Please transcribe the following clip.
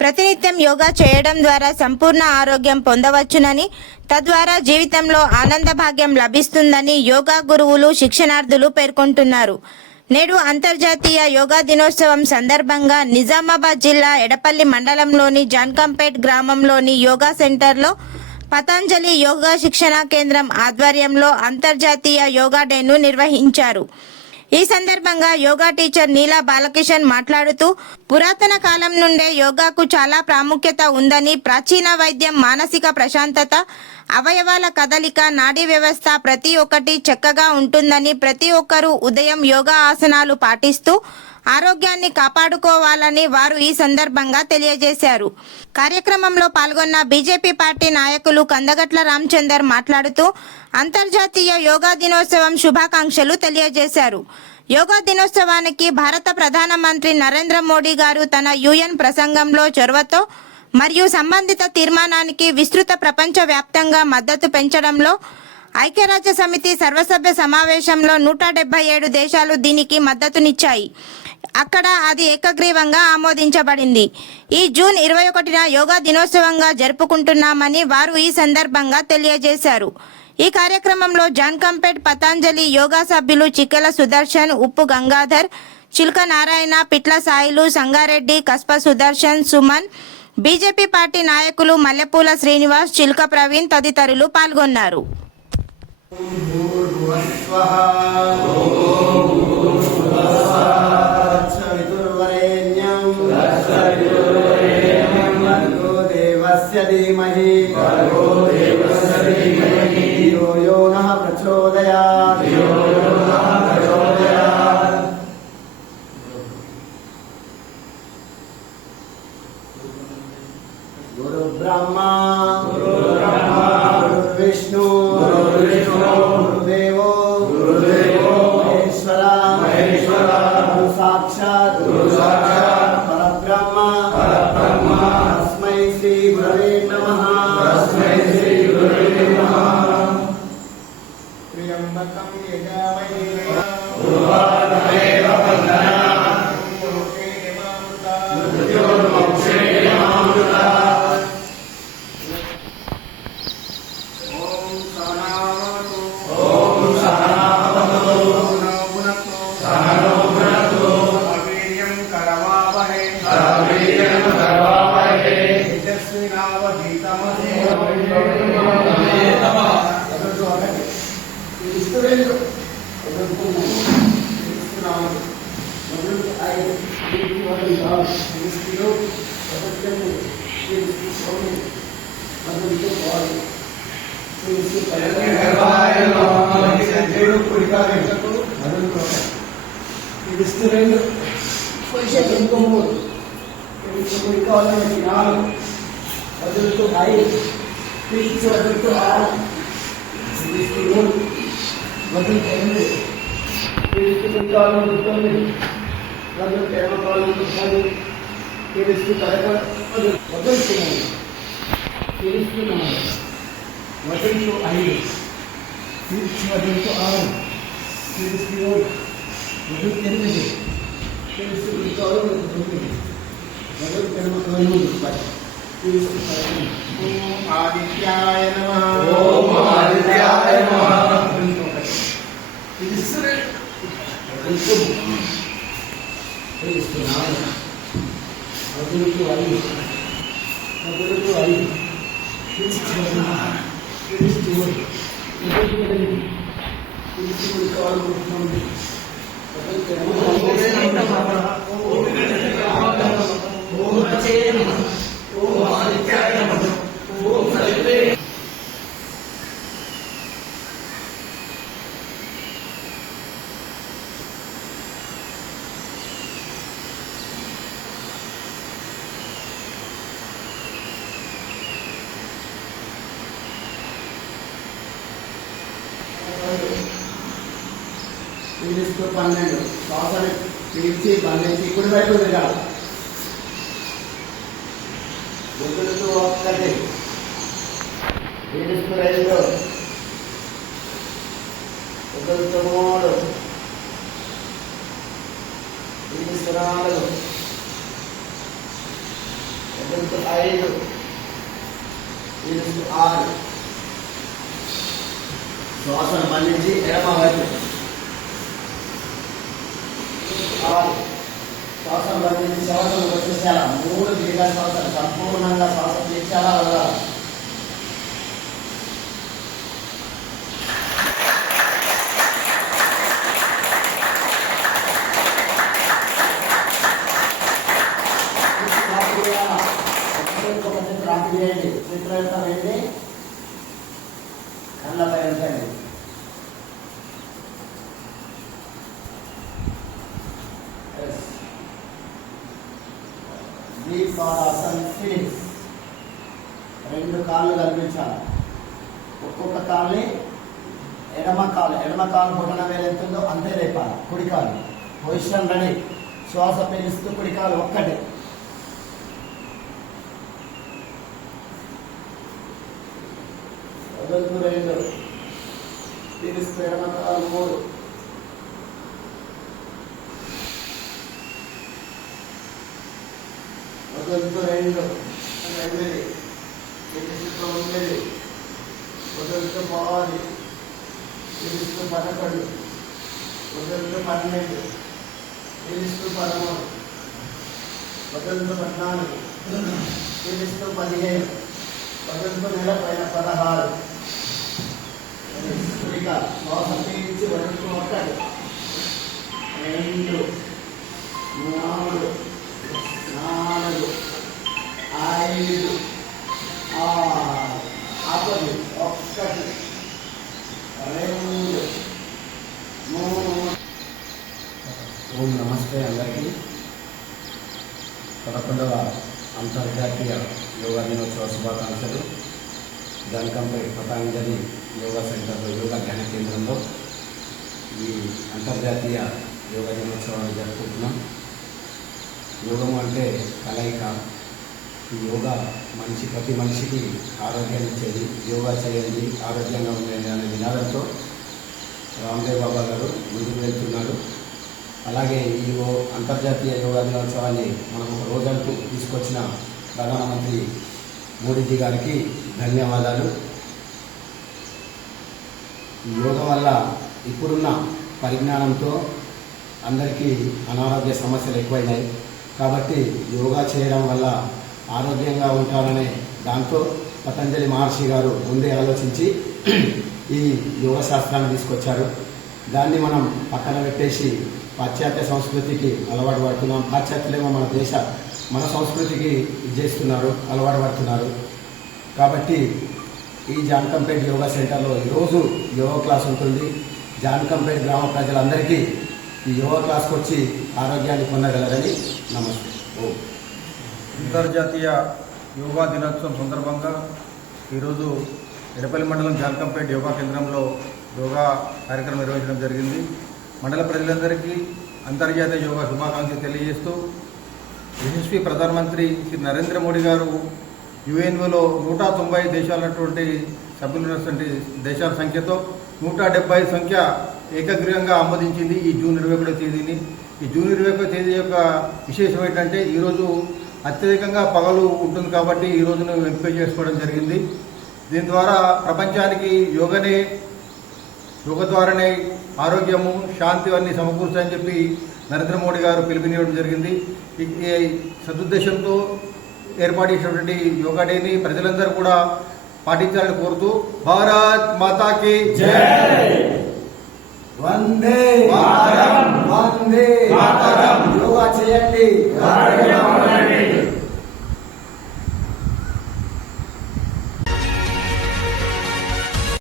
ప్రతినిత్యం యోగా చేయడం ద్వారా సంపూర్ణ ఆరోగ్యం పొందవచ్చునని తద్వారా జీవితంలో ఆనంద భాగ్యం లభిస్తుందని యోగా గురువులు శిక్షణార్థులు పేర్కొంటున్నారు. నేడు అంతర్జాతీయ యోగా దినోత్సవం సందర్భంగా నిజామాబాద్ జిల్లా ఎడపల్లి మండలంలోని జాన్కంపేట్ గ్రామంలోని యోగా సెంటర్లో పతంజలి యోగా శిక్షణా కేంద్రం ఆధ్వర్యంలో అంతర్జాతీయ యోగా డేను నిర్వహించారు. ఈ సందర్భంగా యోగా టీచర్ నీలా బాలకిషన్ మాట్లాడుతూ పురాతన కాలం నుండే యోగాకు చాలా ప్రాముఖ్యత ఉందని ప్రాచీన వైద్యం మానసిక ప్రశాంతత అవయవాల కదలిక నాడీ వ్యవస్థ ప్రతి ఒక్కటి చక్కగా ఉంటుందని ప్రతి ఒక్కరూ ఉదయం యోగా ఆసనాలు పాటిస్తూ ఆరోగ్యాన్ని కాపాడుకోవాలని వారు ఈ సందర్భంగా తెలియజేశారు. కార్యక్రమంలో పాల్గొన్న బీజేపీ పార్టీ నాయకులు కందగట్ల రామచందర్ మాట్లాడుతూ అంతర్జాతీయ యోగా దినోత్సవం శుభాకాంక్షలు తెలియజేశారు. యోగా దినోత్సవానికి భారత ప్రధానమంత్రి నరేంద్ర మోడీ గారు తన యుఎన్ ప్రసంగంలో చొరవతో మరియు సంబంధిత తీర్మానానికి విస్తృత ప్రపంచ వ్యాప్తంగా మద్దతు పెంచడంలో ఐక్యరాజ్య సమితి సర్వసభ్య సమావేశంలో నూట డెబ్బై ఏడు దేశాలు దీనికి మద్దతునిచ్చాయి. అక్కడ అది ఏకగ్రీవంగా ఆమోదించబడింది. ఈ జూన్ ఇరవై ఒకటిన యోగా దినోత్సవంగా జరుపుకుంటున్నామని వారు ఈ సందర్భంగా తెలియజేశారు. ఈ కార్యక్రమంలో జాన్కంపేట్ పతాంజలి యోగా సభ్యులు చిక్కెల సుదర్శన్ ఉప్పు గంగాధర్ చిల్క నారాయణ పిట్ల సాయిలు సంగారెడ్డి కస్ప సుదర్శన్ సుమన్ బీజేపీ పార్టీ నాయకులు మల్లెపూల శ్రీనివాస్ చిల్క ప్రవీణ్ తదితరులు పాల్గొన్నారు. భూర్భువస్వః گرم گرو گرو گرد گروش گا ఇస్తురేంద్ర ఇస్తున్నాము మొదలు ఐదు వీటి వారి క్రీస్తులో ప్రపంచము క్రీస్తు మొదలు వారు క్రీస్తురేంద్ర పొజిషన్ ఇంకొమ్మూరు క్రీస్తు కావాలని నాలుగు వదులుతూ ఐదు క్రీస్తు వదులుతూ ఆరు క్రీస్తు మూడు వదులుతూ ఎనిమిది క్రీస్తు కాలం తొమ్మిది వదులుతూ ఎనభై కాలం పది క్రీస్తు పదకొండు వదులుతున్నాయి క్రీస్తు నాలుగు వదులుతూ ఐదు క్రీస్తు వదులుతూ ఆరు క్రీస్తు ఏడు వదులుతూ ఎనిమిది క్రీస్తు కాలం తొమ్మిది వదులుతూ ఎనభై తొమ్మిది పది క్రీస్తు పదకొండు ఓం ఆదిత్యాయ నమః ఓం ఆదిత్యాయ నమః. క్రీస్తు వదులుతూ క్రీస్తు నాలుగు వదులుతూ ఐదు వదులుతూ ఐదు క్రీస్తు వదులుతూ క్రీస్తు వదులుతూ ఎనిమిది క్రీస్తు కాలం తొమ్మిది వదులుతూ ఎనభై క్రీస్తు పన్నెండు. శ్వాసని పీల్చి బంధించి కుడి వైపు తిరగాలి వదులుతూ ఒక్కటి. క్రీస్తు రెండు వదులుతూ మూడు. క్రీస్తు నాలుగు. వదిలిస్తూ ఐదు. పీలుస్తూ ఆరు. శ్వాసను బంధించి ఎడమ వైపు. ఆరు శ్వాసను బంధించి శ్వాసను వచ్చేసేలా మూడు దీర్ఘ శ్వాసలు సంపూర్ణంగా శ్వాస తీర్చేలా వదలాలి రాత్రి చేయండి చిత్రం ఏంటి కళ్ళపై ఉంచండి దీపాసన్ ఫినిష్ రెండు కాళ్ళు కల్పించాలి ఒక్కొక్క కాళ్ళని ఎడమ కాలు ఎడమ కాలు బొటన వేలు ఎంతుందో అంతే లేపాలి. కుడి కాలు. పొజిషన్ రెడీ శ్వాస పీలుస్తూ కుడి కాలు ఒక్కటే. వదులుతూ రెండు. పీలుస్తూ ఎడమ కాలు మూడు. వదులుతూ రెండు ఎనిమిది పీలుస్తూ తొమ్మిది వదులుతూ పది పీలుస్తూ పదకొండు వదులుతూ పన్నెండు. పీలుస్తూ పదమూడు. వదులుతూ పద్నాలుగు. పీలుస్తూ పదిహేను. వదులుతూ నెల పైన పదహారు. ఇక శ్వాస పీల్చి వదులుతూ ఒకటి రెండు మూడు నాలుగు ఐదు ఆరు ఆపోజిట్ ఒక్కటి రెండు మూడు ఓం నమస్తే అందరికీ పదకొండవ అంతర్జాతీయ యోగా దినోత్సవ శుభాకాంక్షలు. జనకంపై పతాంజలి యోగా సెంటర్లో యోగా ధ్యాన కేంద్రంలో ఈ అంతర్జాతీయ యోగా దినోత్సవాన్ని జరుపుకుంటున్నాం. యోగం అంటే కలయిక. ఈ యోగా మనిషి ప్రతి మనిషికి ఆరోగ్యాన్ని ఇచ్చేది. యోగా చేయండి ఆరోగ్యంగా ఉండండి అనే నినాదంతో రామ్దేవ్ బాబా గారు ముందుకు వెళ్తున్నారు. అలాగే ఈ అంతర్జాతీయ యోగా దినోత్సవాన్ని మనం ఒక రోజంటూ తీసుకొచ్చిన ప్రధానమంత్రి మోడీజీ గారికి ధన్యవాదాలు. యోగా వల్ల ఇప్పుడున్న పరిజ్ఞానంతో అందరికీ అనారోగ్య సమస్యలు ఎక్కువైనాయి. కాబట్టి యోగా చేయడం వల్ల ఆరోగ్యంగా ఉంటారనే దాంతో పతంజలి మహర్షి గారు ముందే ఆలోచించి ఈ యోగ శాస్త్రాన్ని తీసుకొచ్చారు. దాన్ని మనం పక్కన పెట్టేసి పాశ్చాత్య సంస్కృతికి అలవాటు పడుతున్నాం. పాశ్చాత్యులేమో మన దేశ మన సంస్కృతికి ఇది చేస్తున్నారు అలవాటు పడుతున్నారు. కాబట్టి ఈ జాన్కంపేట్ యోగా సెంటర్లో ఈరోజు యోగా క్లాస్ ఉంటుంది. జాన్కంపేట్ గ్రామ ప్రజలందరికీ ఈ యోగా క్లాస్కి వచ్చి ఆరోగ్యాన్ని పొందగలరని నమస్తే. ఓ. అంతర్జాతీయ యోగా దినోత్సవం సందర్భంగా ఈరోజు ఎడపల్లి మండలం జాన్కంపేట్ యోగా కేంద్రంలో యోగా కార్యక్రమం నిర్వహించడం జరిగింది. మండల ప్రజలందరికీ అంతర్జాతీయ యోగా శుభాకాంక్షలు తెలియజేస్తూ యశస్వి ప్రధానమంత్రి శ్రీ నరేంద్ర మోడీ గారు యుఎన్ఓలో నూట తొంభై దేశాలన్నటువంటి సభ్యులున్నటువంటి దేశాల సంఖ్యతో నూట డెబ్బై సంఖ్య ఏకగ్రీవంగా ఆమోదించింది ఈ జూన్ ఇరవై ఒకటో తేదీని. ఈ జూన్ ఇరవై ఒకటో తేదీ యొక్క విశేషం ఏంటంటే ఈరోజు అత్యధికంగా పగలు ఉంటుంది కాబట్టి ఈ రోజును ఎంపిక చేసుకోవడం జరిగింది. దీని ద్వారా ప్రపంచానికి యోగనే యోగ ద్వారానే ఆరోగ్యము శాంతి అన్నీ సమకూర్చాయని చెప్పి నరేంద్ర మోడీ గారు పిలుపునివ్వడం జరిగింది. ఈ సదుద్దేశంతో ఏర్పాటు చేసినటువంటి యోగా డేని ప్రజలందరూ కూడా పాటించాలని కోరుతూ భారత్ మాతాకి వందే వందే యోగా చేయండి.